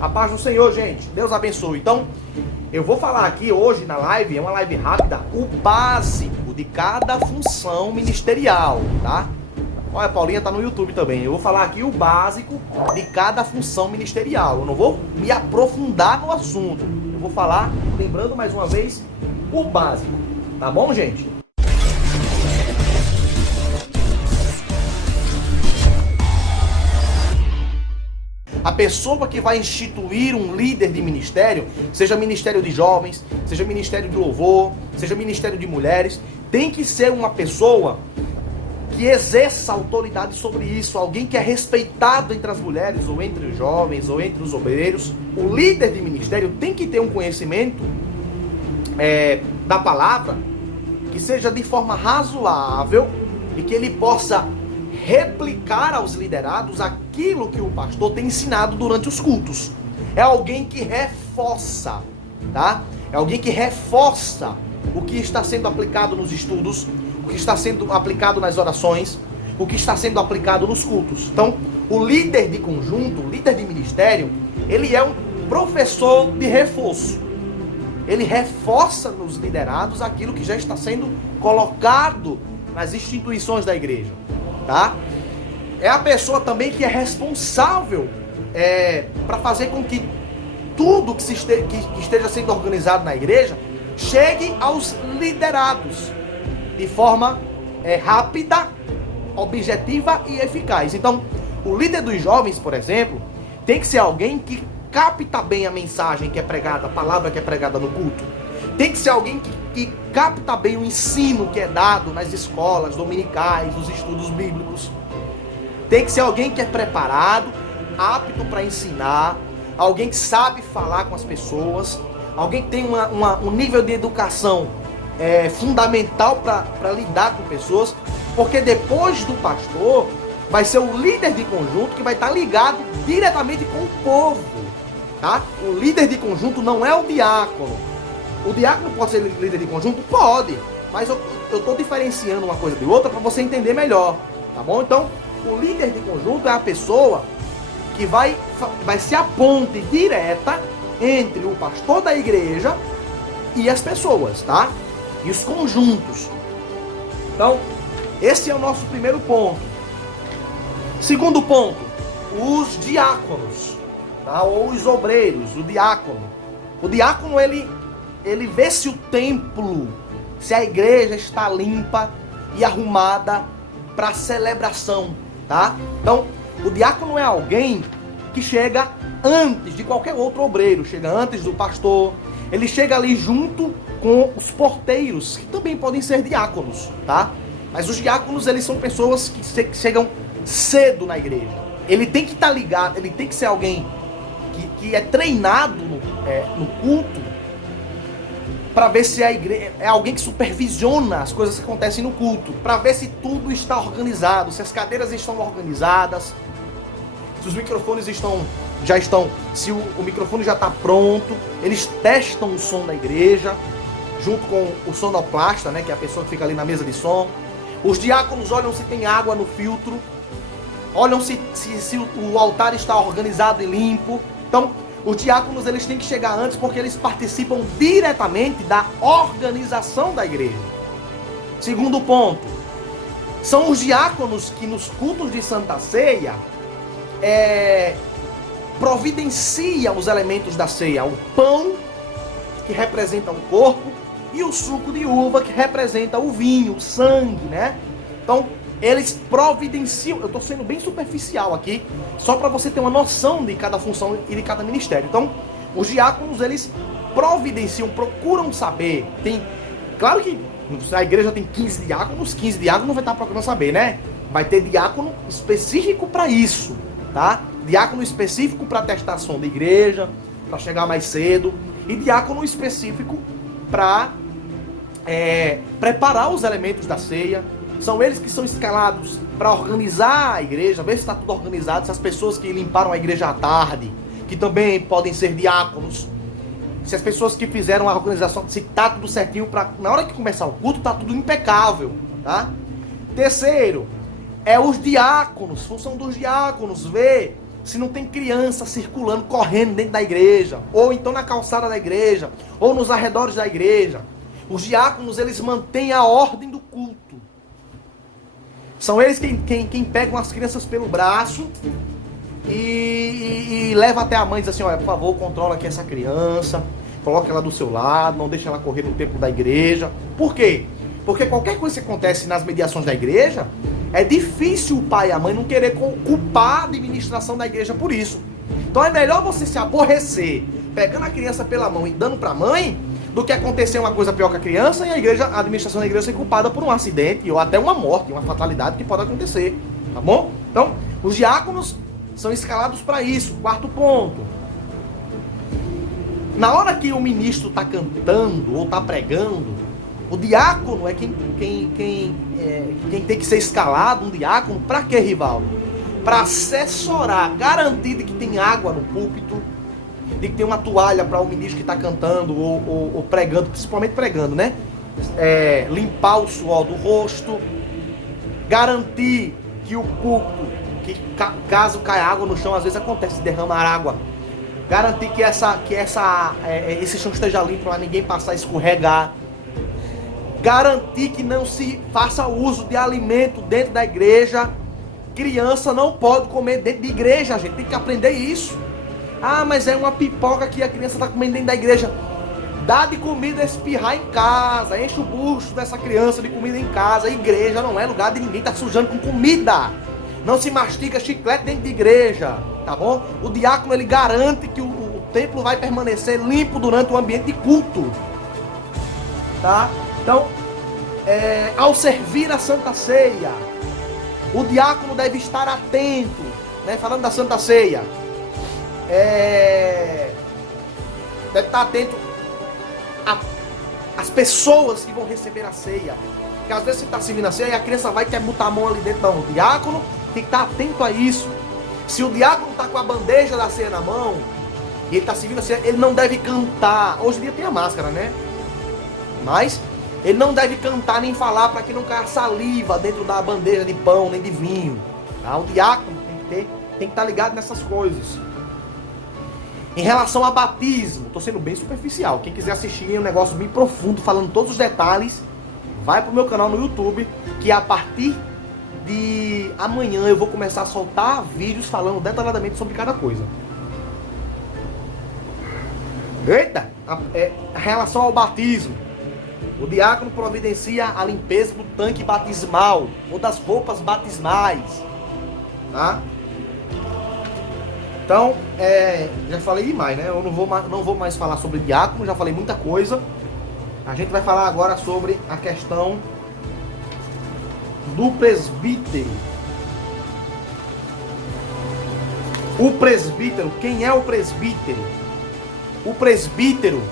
A paz do Senhor, gente. Deus abençoe. Então, eu vou falar aqui hoje na live, é uma live rápida, o básico de cada função ministerial, tá? Olha, a Paulinha tá no YouTube também. Eu vou falar aqui o básico de cada função ministerial. Eu não vou me aprofundar no assunto. Eu vou falar, lembrando mais uma vez, o básico. Tá bom, gente? A pessoa que vai instituir um líder de ministério, seja ministério de jovens, seja ministério de louvor, seja ministério de mulheres, tem que ser uma pessoa que exerça autoridade sobre isso, alguém que é respeitado entre as mulheres, ou entre os jovens, ou entre os obreiros. O líder de ministério tem que ter um conhecimento da palavra, que seja de forma razoável e que ele possa replicar aos liderados aquilo que o pastor tem ensinado durante os cultos. É alguém que reforça, tá? É alguém que reforça o que está sendo aplicado nos estudos, o que está sendo aplicado nas orações, o que está sendo aplicado nos cultos. Então, o líder de conjunto, o líder de ministério, ele é um professor de reforço. Ele reforça nos liderados aquilo que já está sendo colocado nas instituições da igreja, tá? É a pessoa também que é responsável para fazer com que tudo que esteja sendo organizado na igreja chegue aos liderados de forma rápida, objetiva e eficaz. Então, o líder dos jovens, por exemplo, tem que ser alguém que capta bem a mensagem que é pregada, a palavra que é pregada no culto. Tem que ser alguém que capta bem o ensino que é dado nas escolas dominicais, nos estudos bíblicos. Tem que ser alguém que é preparado, apto para ensinar, alguém que sabe falar com as pessoas, alguém que tem um nível de educação fundamental para lidar com pessoas, porque depois do pastor vai ser o líder de conjunto que vai estar ligado diretamente com o povo, tá? O líder de conjunto não é o diácono. O diácono pode ser líder de conjunto? Pode, mas eu estou diferenciando uma coisa de outra para você entender melhor, tá bom? Então, o líder de conjunto é a pessoa que vai ser a ponte direta entre o pastor da igreja e as pessoas, tá? E os conjuntos. Então, esse é o nosso primeiro ponto. Segundo ponto, os diáconos, tá? Ou os obreiros, o diácono. O diácono, ele vê se o templo, se a igreja está limpa e arrumada para celebração, tá? Então, o diácono é alguém que chega antes de qualquer outro obreiro, chega antes do pastor, ele chega ali junto com os porteiros, que também podem ser diáconos, tá? Mas os diáconos, eles são pessoas que chegam cedo na igreja. Ele tem que estar ligado, ele tem que ser alguém que é treinado no culto, para ver se a igreja é alguém que supervisiona as coisas que acontecem no culto, para ver se tudo está organizado, se as cadeiras estão organizadas, se os microfones já estão, se o microfone já está pronto. Eles testam o som da igreja junto com o sonoplasta, né, que é a pessoa que fica ali na mesa de som. Os diáconos olham se tem água no filtro, olham se o altar está organizado e limpo. Então, os diáconos, eles têm que chegar antes, porque eles participam diretamente da organização da igreja. Segundo ponto, são os diáconos que nos cultos de Santa Ceia providenciam os elementos da ceia. O pão, que representa o corpo, e o suco de uva, que representa o vinho, o sangue, né? Então, eles providenciam. Eu estou sendo bem superficial aqui, só para você ter uma noção de cada função e de cada ministério. Então, os diáconos, eles providenciam, procuram saber. Claro que a igreja tem 15 diáconos vai estar procurando saber, né? Vai ter diácono específico para isso, tá? Diácono específico para testar som da igreja, para chegar mais cedo, e diácono específico para preparar os elementos da ceia. São eles que são escalados para organizar a igreja, ver se está tudo organizado, se as pessoas que limparam a igreja à tarde, que também podem ser diáconos, se as pessoas que fizeram a organização, se está tudo certinho para na hora que começar o culto, está tudo impecável, tá? Terceiro, os diáconos, função dos diáconos, ver se não tem criança circulando, correndo dentro da igreja, ou então na calçada da igreja, ou nos arredores da igreja. Os diáconos, eles mantêm a ordem do culto. São eles quem pegam as crianças pelo braço e leva até a mãe e diz assim, olha, por favor, controla aqui essa criança, coloca ela do seu lado, não deixa ela correr no templo da igreja. Por quê? Porque qualquer coisa que acontece nas mediações da igreja, é difícil o pai e a mãe não querer culpar a administração da igreja por isso. Então é melhor você se aborrecer pegando a criança pela mão e dando para a mãe, do que acontecer uma coisa pior com a criança e a administração da igreja ser culpada por um acidente ou até uma morte, uma fatalidade que pode acontecer. Tá bom? Então, os diáconos são escalados para isso. Quarto ponto. Na hora que o ministro está cantando ou está pregando, o diácono é quem tem que ser escalado, um diácono, para quê, Rivaldo? Para assessorar, garantir de que tem água no púlpito, de que tem uma toalha para o ministro que está cantando ou pregando, principalmente pregando, né? Limpar o suor do rosto, garantir que o púlpito, que caso caia água no chão, às vezes acontece derramar água, garantir que esse chão esteja limpo para ninguém passar e escorregar, garantir que não se faça uso de alimento dentro da igreja. Criança não pode comer dentro de igreja, a gente tem que aprender isso. Ah, mas é uma pipoca que a criança está comendo dentro da igreja. Dá de comida espirrar em casa, enche o bucho dessa criança de comida em casa. A igreja não é lugar de ninguém estar sujando com comida. Não se mastiga chiclete dentro de igreja, tá bom? O diácono, ele garante que o templo vai permanecer limpo durante o ambiente de culto, tá? Então, ao servir a Santa Ceia, o diácono deve estar atento, né? Falando da Santa Ceia, deve estar atento às pessoas que vão receber a ceia. Porque às vezes você está servindo a ceia e a criança vai querer botar a mão ali dentro. Não, o diácono tem que estar atento a isso. Se o diácono está com a bandeja da ceia na mão e ele está servindo a ceia, ele não deve cantar. Hoje em dia tem a máscara, né? Mas ele não deve cantar nem falar para que não caia saliva dentro da bandeja de pão nem de vinho. Tá? O diácono tem que estar ligado nessas coisas. Em relação a batismo, estou sendo bem superficial. Quem quiser assistir é um negócio bem profundo, falando todos os detalhes, vai pro meu canal no YouTube, que a partir de amanhã eu vou começar a soltar vídeos falando detalhadamente sobre cada coisa. Eita! Em relação ao batismo, o diácono providencia a limpeza do tanque batismal ou das roupas batismais, tá? Então, já falei demais, né? Eu não vou mais falar sobre diácono, já falei muita coisa. A gente vai falar agora sobre a questão do presbítero. O presbítero, quem é o presbítero? O presbítero,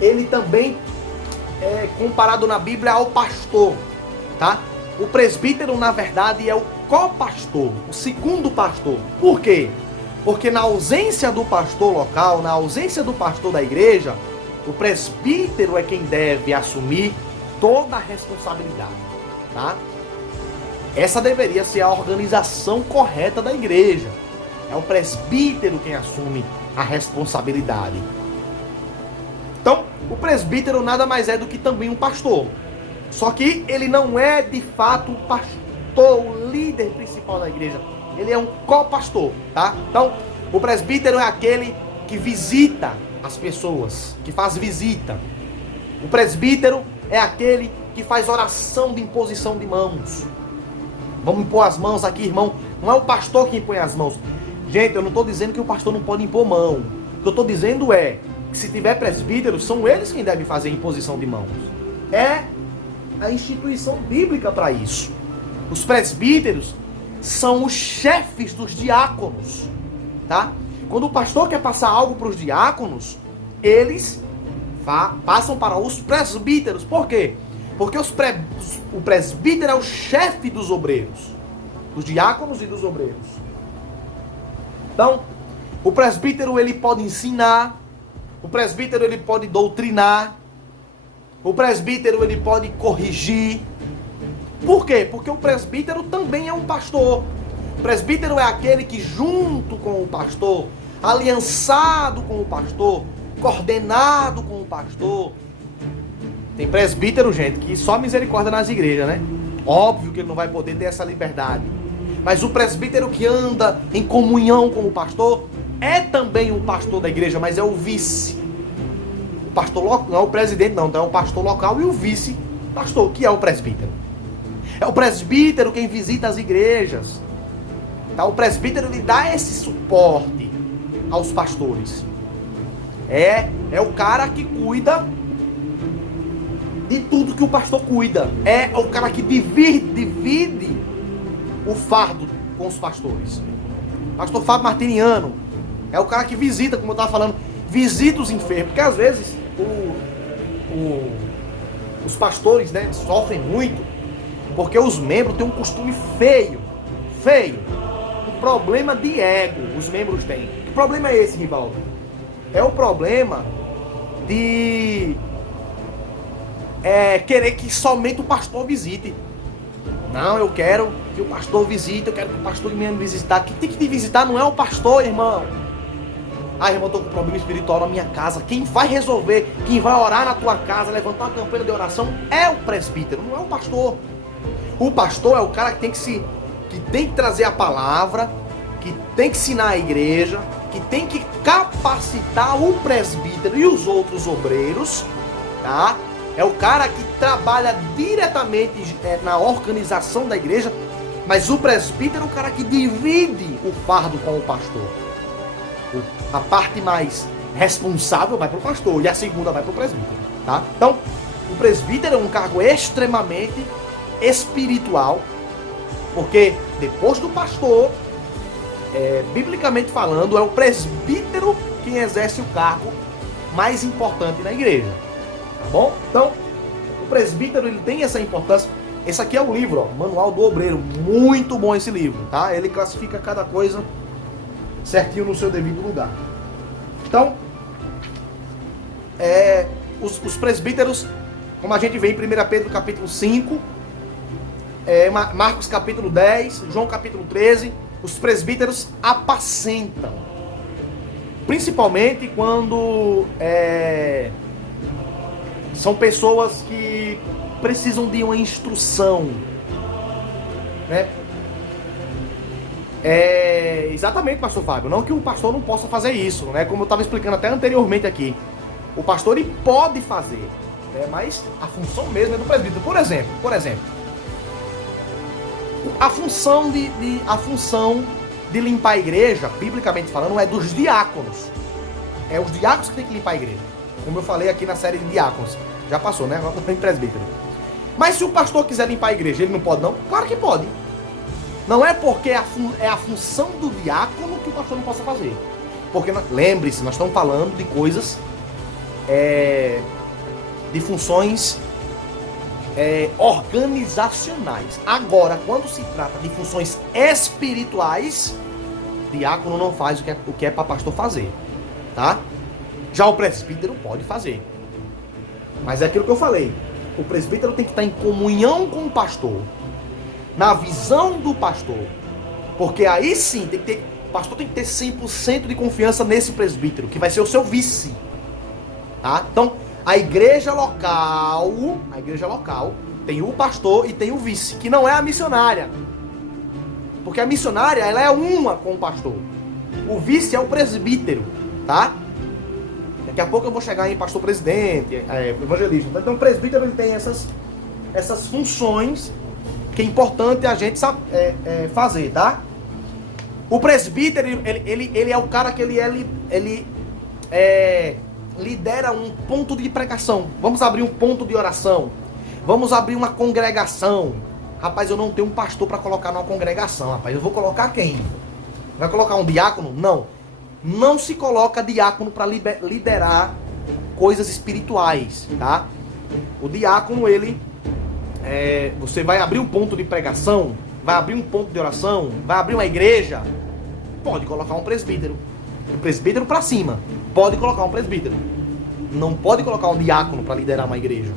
ele também é comparado na Bíblia ao pastor, tá? O presbítero, na verdade, é o copastor, o segundo pastor. Por quê? Porque na ausência do pastor local, na ausência do pastor da igreja, o presbítero é quem deve assumir toda a responsabilidade, tá? Essa deveria ser a organização correta da igreja. É o presbítero quem assume a responsabilidade. Então, o presbítero nada mais é do que também um pastor. Só que ele não é de fato o pastor, o líder principal da igreja. Ele é um copastor, tá? Então, o presbítero é aquele que visita as pessoas, que faz visita. O presbítero é aquele que faz oração de imposição de mãos. Vamos impor as mãos aqui, irmão. Não é o pastor que impõe as mãos. Gente, eu não estou dizendo que o pastor não pode impor mão. O que eu estou dizendo é que se tiver presbítero, são eles quem devem fazer a imposição de mãos. É a instituição bíblica para isso. Os presbíteros são os chefes dos diáconos, tá? Quando o pastor quer passar algo para os diáconos, eles passam para os presbíteros. Por quê? Porque o presbítero é o chefe dos obreiros, dos diáconos e dos obreiros. Então, o presbítero ele pode ensinar, o presbítero ele pode doutrinar, o presbítero ele pode corrigir. Por quê? Porque o presbítero também é um pastor. Presbítero é aquele que junto com o pastor, aliançado com o pastor, coordenado com o pastor. Tem presbítero, gente, que só misericórdia nas igrejas, né? Óbvio que ele não vai poder ter essa liberdade. Mas o presbítero que anda em comunhão com o pastor é também um pastor da igreja, mas é o vice. O pastor local, não é o presidente não, então é o pastor local e o vice-pastor, que é o presbítero. É o presbítero quem visita as igrejas. Tá? O presbítero lhe dá esse suporte aos pastores. É o cara que cuida de tudo que o pastor cuida. É o cara que divide o fardo com os pastores. Pastor Fábio Martiniano é o cara que visita, como eu estava falando, visita os enfermos. Porque às vezes os pastores, né, sofrem muito porque os membros têm um costume feio. Um problema de ego os membros têm. Que problema é esse, Rivaldo? É o problema de querer que somente o pastor visite. Não, eu quero que o pastor visite, eu quero que o pastor venha me visitar. Quem tem que te visitar não é o pastor, irmão. Ah, irmão, eu tô com um problema espiritual na minha casa. Quem vai resolver, quem vai orar na tua casa, levantar uma campanha de oração é o presbítero, não é o pastor. O pastor é o cara que tem que trazer a palavra, que tem que ensinar a igreja, que tem que capacitar o presbítero e os outros obreiros, tá? É o cara que trabalha diretamente na organização da igreja, mas o presbítero é o cara que divide o fardo com o pastor. A parte mais responsável vai para o pastor e a segunda vai para o presbítero, tá? Então, o presbítero é um cargo extremamente espiritual, porque depois do pastor, biblicamente falando, é o presbítero quem exerce o cargo mais importante na igreja. Tá bom? Então, o presbítero ele tem essa importância. Esse aqui é o livro, ó, Manual do Obreiro. Muito bom esse livro, tá? Ele classifica cada coisa certinho no seu devido lugar. Então, os presbíteros, como a gente vê em 1 Pedro capítulo 5, Marcos capítulo 10, João capítulo 13, os presbíteros apacentam. Principalmente quando são pessoas que precisam de uma instrução, né? Exatamente, pastor Fábio. Não que o pastor não possa fazer isso, né? Como eu estava explicando até anteriormente aqui. O pastor ele pode fazer, né? Mas a função mesmo é do presbítero. Por exemplo, a função de limpar a igreja, biblicamente falando, é dos diáconos. É os diáconos que tem que limpar a igreja. Como eu falei aqui na série de diáconos. Já passou, né? Agora tem presbítero. Mas se o pastor quiser limpar a igreja, ele não pode não? Claro que pode. Não é porque é a função do diácono que o pastor não possa fazer. Porque, lembre-se, nós estamos falando de coisas, de funções organizacionais. Agora, quando se trata de funções espirituais, diácono não faz o que é para pastor fazer, tá? Já o presbítero pode fazer. Mas é aquilo que eu falei. O presbítero tem que estar em comunhão com o pastor, na visão do pastor. Porque aí sim, o pastor tem que ter 100% de confiança nesse presbítero, que vai ser o seu vice. Tá? Então, a igreja local tem o pastor e tem o vice, que não é a missionária. Porque a missionária, ela é uma com o pastor. O vice é o presbítero, tá? Daqui a pouco eu vou chegar em pastor presidente, evangelista. Então o presbítero ele tem essas funções que é importante a gente fazer, tá? O presbítero, ele é o cara que ele lidera um ponto de pregação. Vamos abrir um ponto de oração. Vamos abrir uma congregação. Rapaz, eu não tenho um pastor para colocar numa congregação, rapaz. Eu vou colocar quem? Vai colocar um diácono? Não. Não se coloca diácono para liderar coisas espirituais, tá? O diácono, você vai abrir um ponto de pregação, vai abrir um ponto de oração, vai abrir uma igreja, pode colocar um presbítero. O presbítero para cima, pode colocar um presbítero. Não pode colocar um diácono para liderar uma igreja,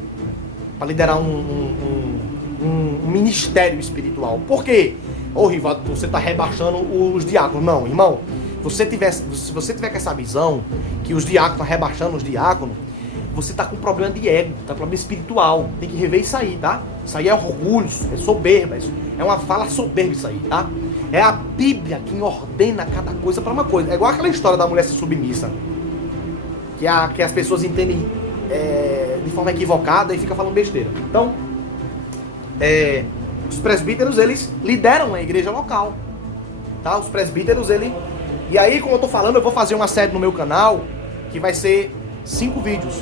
para liderar um ministério espiritual. Por quê? Ô, Rivaldo, você está rebaixando os diáconos. Não, irmão. Se você tiver com essa visão que os diáconos estão rebaixando os diáconos, você está com problema de ego, tá com problema espiritual. Tem que rever isso aí, tá? Isso aí é orgulho, é soberba, é uma fala soberba isso aí, tá? É a Bíblia quem ordena cada coisa para uma coisa. É igual aquela história da mulher ser submissa, que as pessoas entendem de forma equivocada e fica falando besteira. Então, os presbíteros, eles lideram a igreja local, tá? Os presbíteros, e aí, como eu tô falando, eu vou fazer uma série no meu canal que vai ser 5 vídeos.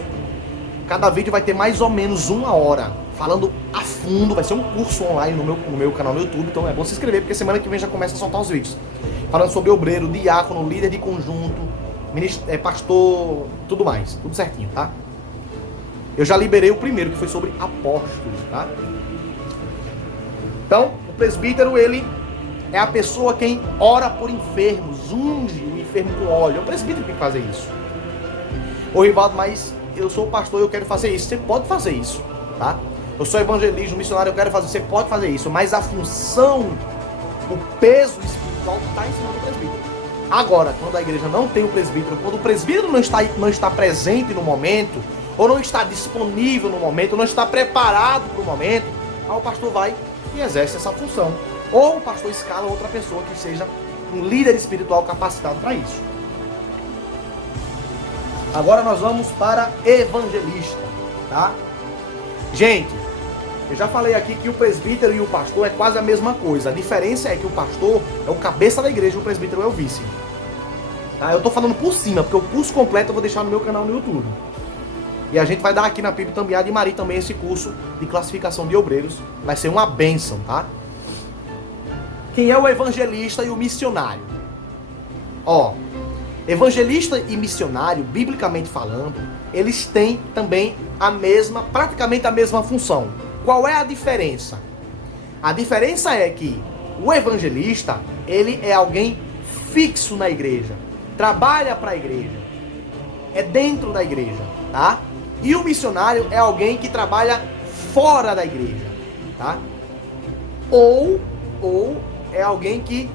Cada vídeo vai ter mais ou menos 1 hora, falando a fundo. Vai ser um curso online no meu canal no YouTube, então é bom se inscrever, porque semana que vem já começa a soltar os vídeos. Falando sobre obreiro, diácono, líder de conjunto, pastor, tudo mais, tudo certinho, tá? Eu já liberei o primeiro, que foi sobre apóstolos, tá? Então, o presbítero, ele é a pessoa quem ora por enfermos, unge o enfermo com óleo. É o presbítero que tem que fazer isso. Ô, Rivaldo, mas eu sou pastor e eu quero fazer isso. Você pode fazer isso, tá? Eu sou evangelista, missionário, eu quero fazer. Você pode fazer isso, mas a função, o peso espiritual está em cima do presbítero. Agora, quando a igreja não tem o presbítero, quando o presbítero não está presente no momento, ou não está disponível no momento, ou não está preparado para o momento, aí o pastor vai e exerce essa função. Ou o pastor escala outra pessoa que seja um líder espiritual capacitado para isso. Agora nós vamos para evangelista, tá? Gente, eu já falei aqui que o presbítero e o pastor é quase a mesma coisa. A diferença é que o pastor é o cabeça da igreja e o presbítero é o vice. Tá? Eu tô falando por cima, porque o curso completo eu vou deixar no meu canal no YouTube. E a gente vai dar aqui na PIB Tambiá de Mari também esse curso de classificação de obreiros. Vai ser uma bênção, tá? Quem é o evangelista e o missionário? Ó, evangelista e missionário, biblicamente falando, eles têm também praticamente a mesma função. Qual é a diferença? A diferença é que o evangelista, ele é alguém fixo na igreja, trabalha para a igreja, é dentro da igreja, tá? E o missionário é alguém que trabalha fora da igreja, tá? Ou é alguém que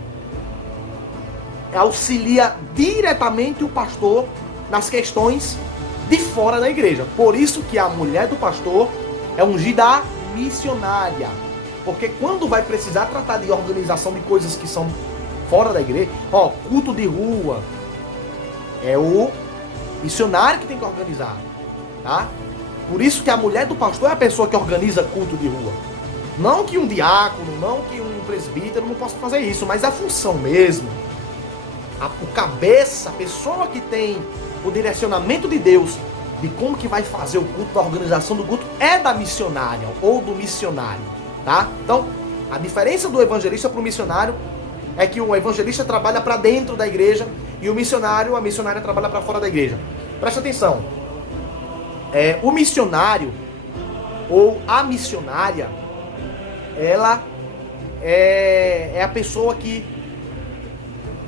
auxilia diretamente o pastor nas questões de fora da igreja. Por isso que a mulher do pastor é ungida missionária. Porque quando vai precisar tratar de organização de coisas que são fora da igreja, ó, culto de rua, é o missionário que tem que organizar, tá? Por isso que a mulher do pastor é a pessoa que organiza culto de rua. Não que um diácono, não que um presbítero não possa fazer isso, mas a função mesmo, o cabeça, a pessoa que tem o direcionamento de Deus de como que vai fazer o culto, da organização do culto, é da missionária ou do missionário, tá? Então, a diferença do evangelista para o missionário é que o evangelista trabalha para dentro da igreja e o missionário, a missionária trabalha para fora da igreja. Presta atenção, o missionário ou a missionária, ela é a pessoa que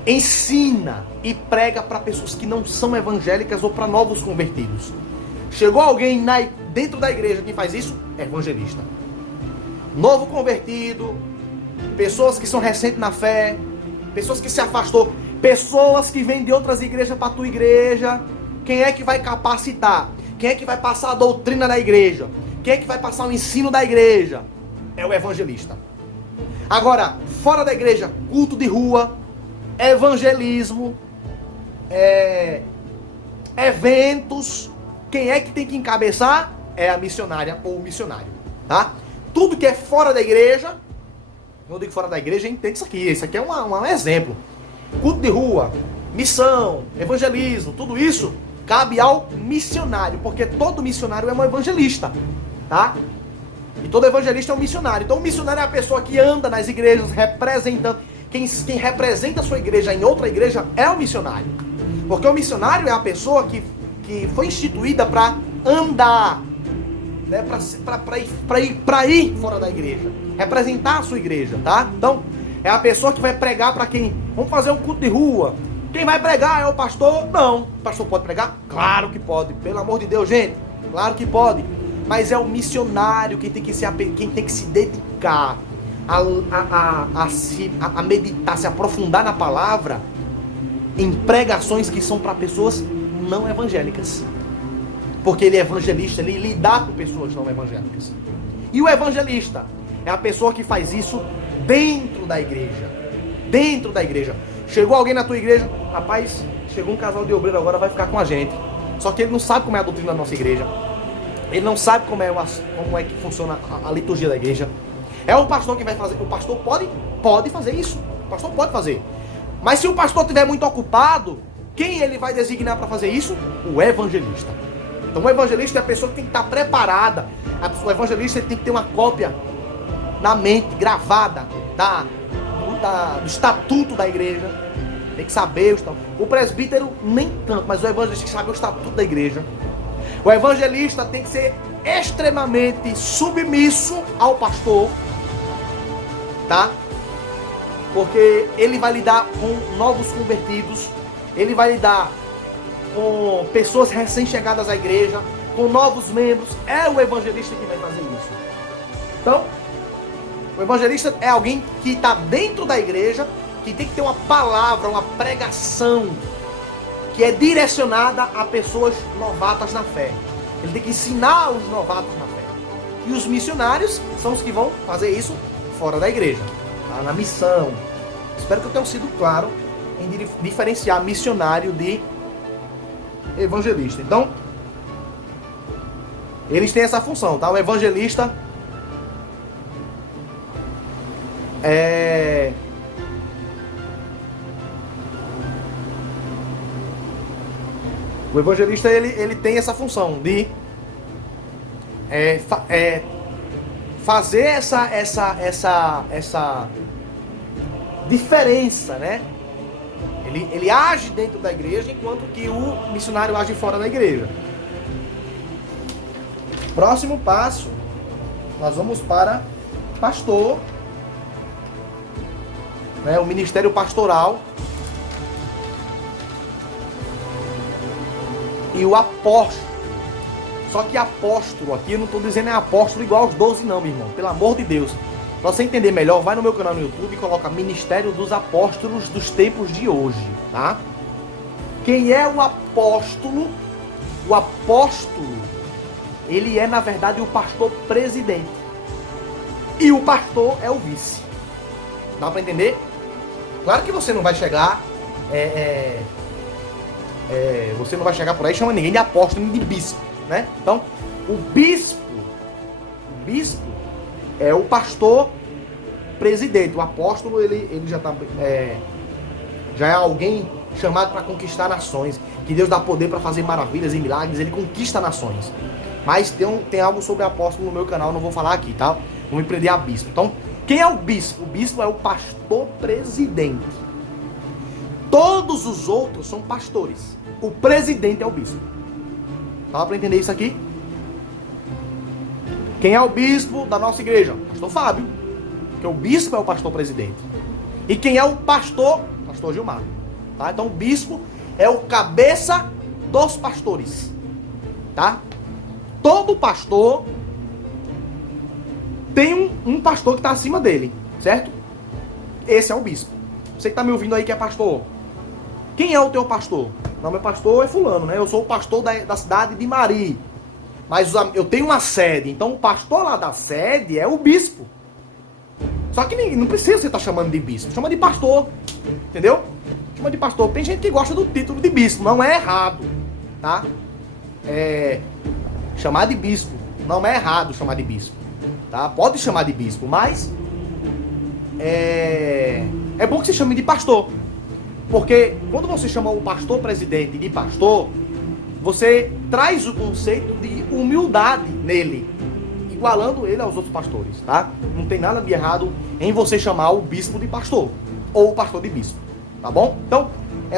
ensina e prega para pessoas que não são evangélicas ou para novos convertidos. Chegou alguém dentro da igreja que faz isso, é evangelista. Novo convertido, pessoas que são recentes na fé, pessoas que se afastou, pessoas que vêm de outras igrejas para a tua igreja. Quem é que vai capacitar? Quem é que vai passar a doutrina da igreja? Quem é que vai passar o ensino da igreja? É o evangelista. Agora, fora da igreja, culto de rua, evangelismo, eventos, quem é que tem que encabeçar? É a missionária ou o missionário, tá? Tudo que é fora da igreja, não digo fora da igreja, entende isso aqui. Isso aqui é um exemplo. Culto de rua, missão, evangelismo, tudo isso cabe ao missionário, porque todo missionário é um evangelista, tá? E todo evangelista é um missionário. Então o missionário é a pessoa que anda nas igrejas representando. Quem representa a sua igreja em outra igreja é o missionário. Porque o missionário é a pessoa que foi instituída para andar, né, para ir fora da igreja, representar a sua igreja, tá? Então, é a pessoa que vai pregar para quem? Vamos fazer um culto de rua. Quem vai pregar é o pastor? Não. O pastor pode pregar? Claro que pode. Pelo amor de Deus, gente. Claro que pode. Mas é o missionário quem tem que se dedicar a meditar, se aprofundar na palavra em pregações que são para pessoas não evangélicas. Porque ele é evangelista, ele lidar com pessoas não evangélicas. E o evangelista é a pessoa que faz isso dentro da igreja. Dentro da igreja. Chegou alguém na tua igreja, rapaz, chegou um casal de obreiro agora, vai ficar com a gente. Só que ele não sabe como é a doutrina da nossa igreja. Ele não sabe como é que funciona a liturgia da igreja. É o pastor que vai fazer. O pastor pode fazer isso. O pastor pode fazer. Mas se o pastor estiver muito ocupado, quem ele vai designar para fazer isso? O evangelista. Então o evangelista é a pessoa que tem que estar preparada. O evangelista tem que ter uma cópia na mente, gravada, do estatuto da igreja. Tem que saber o estatuto. O presbítero nem tanto, mas o evangelista tem que saber o estatuto da igreja. O evangelista tem que ser extremamente submisso ao pastor, tá? Porque ele vai lidar com novos convertidos, ele vai lidar com pessoas recém-chegadas à igreja, com novos membros. É o evangelista que vai fazer isso. Então, o evangelista é alguém que está dentro da igreja, que tem que ter uma palavra, uma pregação que é direcionada a pessoas novatas na fé. Ele tem que ensinar os novatos na fé. E os missionários são os que vão fazer isso fora da igreja, tá? Na missão. Espero que eu tenha sido claro em diferenciar missionário de evangelista. Então, eles têm essa função, tá? O evangelista O evangelista, ele tem essa função de fazer essa diferença, né? Ele age dentro da igreja, enquanto que o missionário age fora da igreja. Próximo passo, nós vamos para pastor, né? O ministério pastoral. E o apóstolo. Só que apóstolo, aqui eu não estou dizendo é apóstolo igual aos 12 não, meu irmão. Pelo amor de Deus. Pra você entender melhor, vai no meu canal no YouTube e coloca Ministério dos Apóstolos dos Tempos de Hoje, tá? Quem é o apóstolo? O apóstolo, ele é na verdade o pastor presidente. E o pastor é o vice. Dá pra entender? Claro que você não vai chegar... você não vai chegar por aí e chamar ninguém de apóstolo nem de bispo, né? Então, o bispo é o pastor presidente. O apóstolo, ele já tá, já é alguém chamado para conquistar nações, que Deus dá poder para fazer maravilhas e milagres, ele conquista nações. Mas tem algo sobre apóstolo no meu canal, não vou falar aqui, tá? Vou me prender a bispo. Então, quem é o bispo? O bispo é o pastor presidente. Todos os outros são pastores. O presidente é o bispo. Dá para entender isso aqui? Quem é o bispo da nossa igreja? Pastor Fábio. Porque o bispo é o pastor presidente. E quem é o pastor? Pastor Gilmar. Tá? Então o bispo é o cabeça dos pastores. Tá? Todo pastor tem um pastor que está acima dele. Certo? Esse é o bispo. Você que está me ouvindo aí que é pastor. Quem é o teu pastor? Não, meu pastor é fulano, né? Eu sou o pastor da cidade de Mari. Mas eu tenho uma sede. Então o pastor lá da sede é o bispo. Só que não precisa você estar chamando de bispo. Chama de pastor. Entendeu? Chama de pastor. Tem gente que gosta do título de bispo. Não é errado. Tá? Chamar de bispo. Não é errado chamar de bispo. Tá? Pode chamar de bispo, mas... É bom que você chame de pastor. Porque quando você chama o pastor presidente de pastor, você traz o conceito de humildade nele, igualando ele aos outros pastores, tá? Não tem nada de errado em você chamar o bispo de pastor, ou o pastor de bispo, tá bom? Então,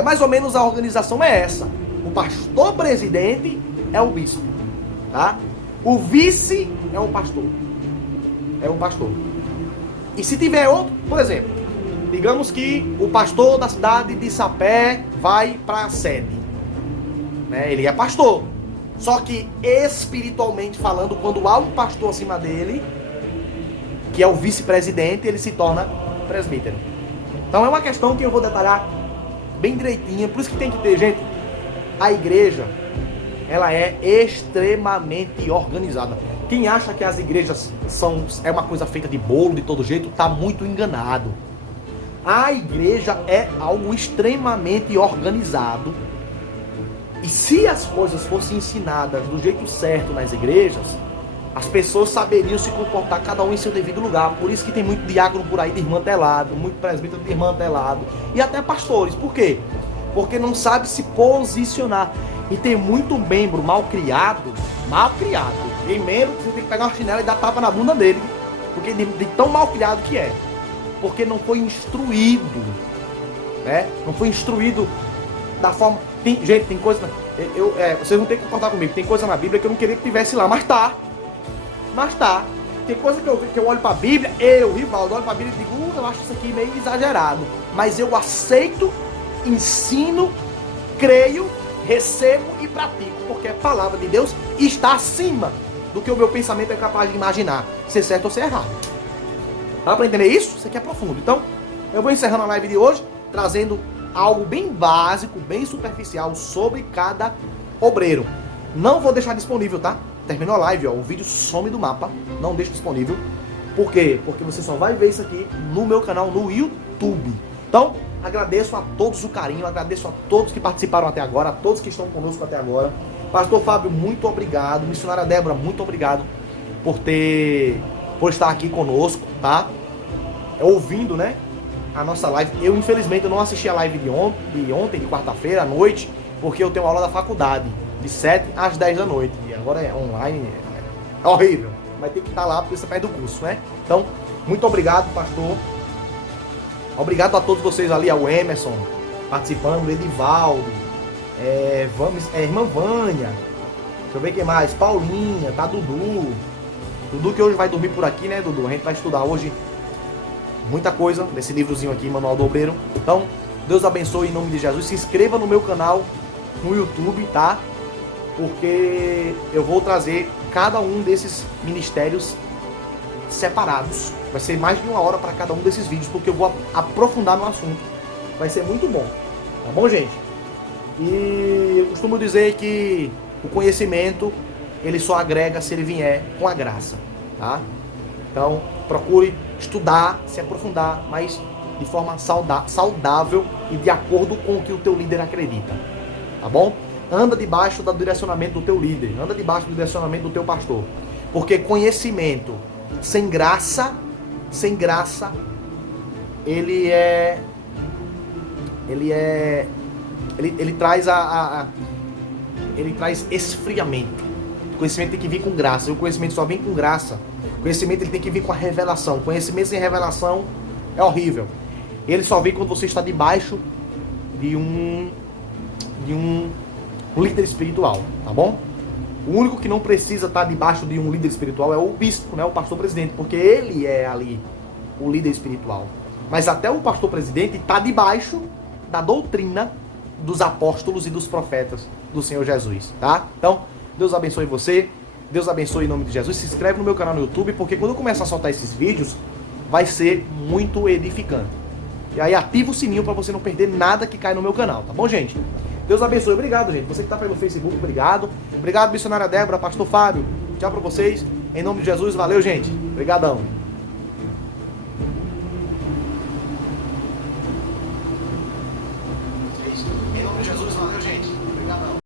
mais ou menos a organização é essa. O pastor presidente é o bispo, tá? O vice é o pastor. É um pastor. E se tiver outro, por exemplo, digamos que o pastor da cidade de Sapé vai para a sede, né? Ele é pastor. Só que espiritualmente falando, quando há um pastor acima dele, que é o vice-presidente, ele se torna presbítero. Então é uma questão que eu vou detalhar bem direitinho, por isso que tem que ter, gente, a igreja, ela é extremamente organizada. Quem acha que as igrejas é uma coisa feita de bolo, de todo jeito, está muito enganado. A igreja é algo extremamente organizado. E se as coisas fossem ensinadas do jeito certo nas igrejas, as pessoas saberiam se comportar cada um em seu devido lugar. Por isso que tem muito diácono por aí desmantelado, muito presbítero desmantelado, e até pastores. Por quê? Porque não sabe se posicionar. E tem muito membro mal criado. Tem membro que você tem que pegar uma chinela e dar tapa na bunda dele, porque de tão mal criado que é. Porque não foi instruído, né? Não foi instruído da forma... Gente, tem coisa... vocês não tem que concordar comigo. Tem coisa na Bíblia que eu não queria que tivesse lá, mas tá. Tem coisa que eu olho pra Bíblia, Rivaldo, olho pra Bíblia e digo, eu acho isso aqui meio exagerado. Mas eu aceito, ensino, creio, recebo e pratico. Porque a palavra de Deus está acima do que o meu pensamento é capaz de imaginar. Ser certo ou ser errado. Dá pra entender isso? Isso aqui é profundo. Então, eu vou encerrando a live de hoje, trazendo algo bem básico, bem superficial sobre cada obreiro. Não vou deixar disponível, tá? Terminou a live, ó, o vídeo some do mapa, não deixo disponível. Por quê? Porque você só vai ver isso aqui no meu canal no YouTube. Então, agradeço a todos o carinho, agradeço a todos que participaram até agora, a todos que estão conosco até agora. Pastor Fábio, muito obrigado. Missionária Débora, muito obrigado por estar aqui conosco, tá? Ouvindo, né, a nossa live. Eu, infelizmente, eu não assisti a live de ontem, de quarta-feira à noite, porque eu tenho aula da faculdade, de 7 às 10 da noite. E agora é online, é horrível. Mas tem que estar lá porque você perde o curso, né? Então, muito obrigado, pastor. Obrigado a todos vocês ali, ao Emerson, participando, Edivaldo, irmã Vânia, deixa eu ver quem mais, Paulinha, tá, Dudu que hoje vai dormir por aqui, né, Dudu? A gente vai estudar hoje muita coisa nesse livrozinho aqui, Manual do Obreiro. Então, Deus abençoe em nome de Jesus. Se inscreva no meu canal no YouTube, tá? Porque eu vou trazer cada um desses ministérios separados. Vai ser mais de 1 hora para cada um desses vídeos, porque eu vou aprofundar no assunto. Vai ser muito bom. Tá bom, gente? E eu costumo dizer que o conhecimento, ele só agrega se ele vier com a graça, tá? Então, procure estudar, se aprofundar, mas de forma saudável e de acordo com o que o teu líder acredita, tá bom? Anda debaixo do direcionamento do teu líder, anda debaixo do direcionamento do teu pastor, porque conhecimento sem graça, ele traz esfriamento. O conhecimento tem que vir com graça. E o conhecimento só vem com graça. O conhecimento ele tem que vir com a revelação. Conhecimento sem revelação é horrível. Ele só vem quando você está debaixo de um líder espiritual, tá bom? O único que não precisa estar debaixo de um líder espiritual é o bispo, né? O pastor presidente, porque ele é ali o líder espiritual. Mas até o pastor presidente está debaixo da doutrina dos apóstolos e dos profetas do Senhor Jesus, tá? Então, Deus abençoe você, Deus abençoe em nome de Jesus. Se inscreve no meu canal no YouTube, porque quando eu começar a soltar esses vídeos, vai ser muito edificante. E aí ativa o sininho para você não perder nada que cai no meu canal, tá bom, gente? Deus abençoe. Obrigado, gente. Você que tá pelo Facebook, obrigado. Obrigado, missionária Débora, pastor Fábio. Tchau pra vocês. Em nome de Jesus, valeu, gente. Obrigadão.